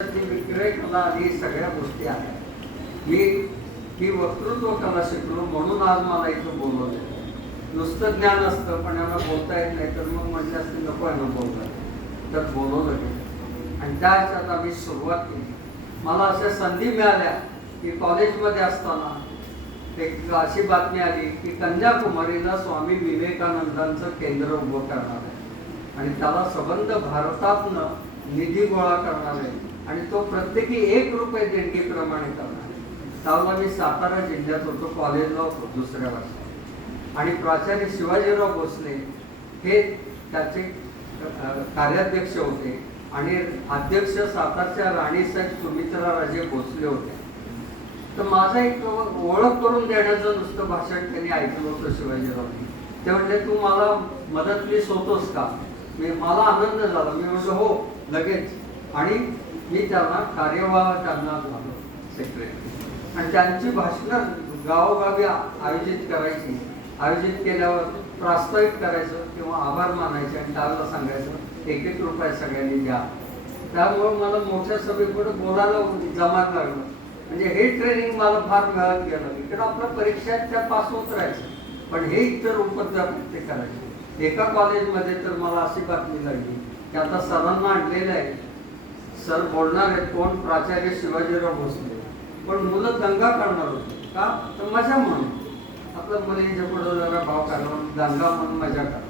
विक्रय कला आणि सगळ्या गोष्टी आल्या. मी वक्तृत्व कला शिकलो म्हणून आज मला इथं बोलवलं. नुसतं ज्ञान असतं पण याला बोलता येत नाही, तर मग म्हटलं असतं नको आहे ना बोलता, तर बोलवलं गेलं आणि त्या ह्याच्यात आम्ही सुरुवात केली. मला अशा संधी मिळाल्या की कॉलेजमध्ये असताना एक अशी बातमी आली की कन्याकुमारीला स्वामी विवेकानंदांचं केंद्र उभं करणार आहे आणि त्याला संबंध भारतातनं निधी गोळा करणार आहे आणि तो प्रत्येकी 1 रुपये देणगीप्रमाणे करणार आहे. त्यावेळेला मी सातारा जिल्ह्यात होतो, कॉलेजला होतो दुसऱ्या वर्षी आणि प्राचार्य शिवाजीराव भोसले हे त्याचे कार्याध्यक्ष होते आणि अध्यक्ष सातारच्या राणीसाहेब सुमित्राराजे भोसले होते. तर माझा एक ओळख करून देण्याचं नुसतं भाषण त्यांनी ऐकलं होतं शिवाजीरावनी. ते म्हणले तू मला मदतनीस होतोस का? मला आनंद झाला. मी म्हणतो हो लगेच. आणि मी त्यांना कार्यवाह त्यांना झालो सेक्रेटरी आणि त्यांची भाषणं गावोगावी आयोजित केल्यावर प्रास्ताविक करायचं किंवा आभार मानायचे आणि त्याला सांगायचं 1-1 रुपये सगळ्यांनी द्या. त्यामुळे मला मोठ्या सभेपुढे बोलायला जमायला लागलं. म्हणजे हे ट्रेनिंग मला फार मिळत गेलं. इकडं आपल्या परीक्षेत त्या पास होत राहायचं पण हे इतर उपद्रव ते करायचे. एका कॉलेजमध्ये तर मला अशी बातमी लागली की आता सरांना आणलेलं आहे, सर बोलणार आहेत कोण? प्राचार्य शिवाजीराव भोसले. पण मुलं दंगा करणार होते का? तर मजा म्हणून आपलं मुलींच्या पुढं जरा भाव काढून दंगा म्हणून मजा करणार.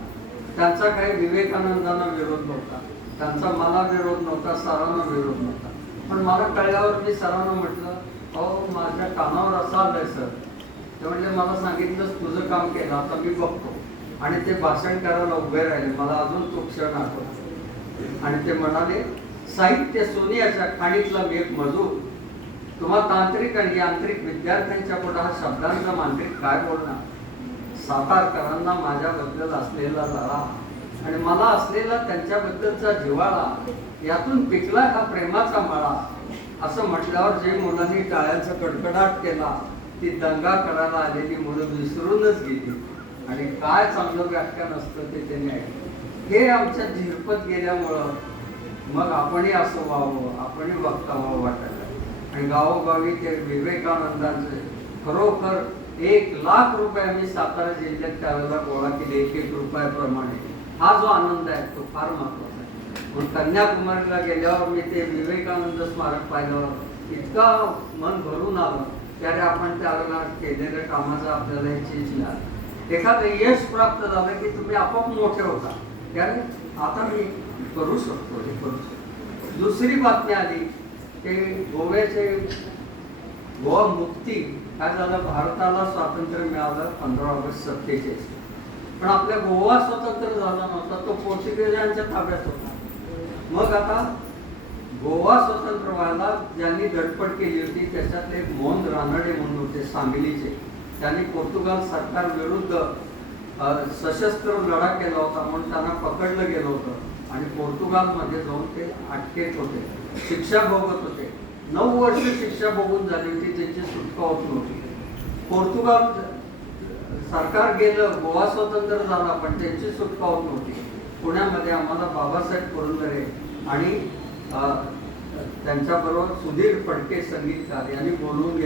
त्यांचा काही विवेकानंदांना विरोध नव्हता, त्यांचा मला विरोध नव्हता, सरांना विरोध नव्हता. पण मला कळल्यावर मी सरांना म्हटलं अहो माझ्या कानावर असं आलंय सर. ते म्हणजे मला सांगितलं तुझं काम केलं आता मी बघतो. आणि ते भाषण करायला उभे राहिले. मला अजून तो क्षण आठवतो आणि ते म्हणाले साहित्य सोनियाच्या खाणीतला मी एक मजूर, तुम्हा तांत्रिक आणि यांत्रिक विद्यार्थ्यांच्या पुढे हा शब्दांचा मांत्रिक काय बोलणार? सातारकरांना माझ्याबद्दल असलेला लळा आणि मला असलेला त्यांच्याबद्दलचा जिव्हाळा यातून पिकला हा प्रेमाचा मळा. असं म्हटल्यावर जे मुलांनी टाळ्यांचा कडकडाट केला ती दंगा करायला आलेली मुलं विसरूनच गेली आणि काय चांगलं व्याख्यान असतं ते त्यांनी ऐकलं. हे आमच्या झिरपत गेल्यामुळं मग आपणही असं व्हावं, आपणही वक्ता व्हावं वाटायला. आणि गावोगावी ते विवेकानंदांचे खरोखर 1 लाख रुपये आम्ही सातारा जिल्ह्यात त्यावेळेला गोळा केले 1-1 रुपयाप्रमाणे. हा जो आनंद आहे तो फार महत्वाचा आहे. म्हणून कन्याकुमारीला गेल्यावर मी ते विवेकानंद स्मारक पाहिल्यावर इतका मन भरून आलं की अरे आपण त्यावेळेला केलेल्या कामाचा आपल्याला हे चीज मिळालं. एखादं यश प्राप्त झालं की तुम्ही आपोआप मोठे होता, कारण आता मी करू शकतो, हे करू शकतो. दुसरी बातमी आली की गोव्याचे गोवा मुक्ती काय झालं, भारताला स्वातंत्र्य मिळालं 15 ऑगस्ट 47. पण आपल्या गोवा स्वतंत्र झाला नव्हता, तो पोर्तुगीजांच्या ताब्यात होता. मग आता गोवा स्वतंत्र व्हायला ज्यांनी धडपड केली होती त्याच्यातले मोहन रानडे म्हणून होते सांगलीचे. त्यांनी पोर्तुगाल सरकार विरुद्ध सशस्त्र लढा केला होता म्हणून त्यांना पकडलं गेलं होतं आणि पोर्तुगालमध्ये जाऊन ते अटकेत होते, शिक्षा भोगत होते. 9 वर्ष शिक्षा भोगून झाली होती, त्यांची सुटका होत नव्हती. पोर्तुगाल सरकार गेलं, गोवा स्वतंत्र झाला पण त्यांची सुटका होत नव्हती. पुण्यामध्ये आम्हाला बाबासाहेब पुरंदरे आणि त्यांच्याबरोबर सुधीर फडके संगीतकार यांनी बोलवून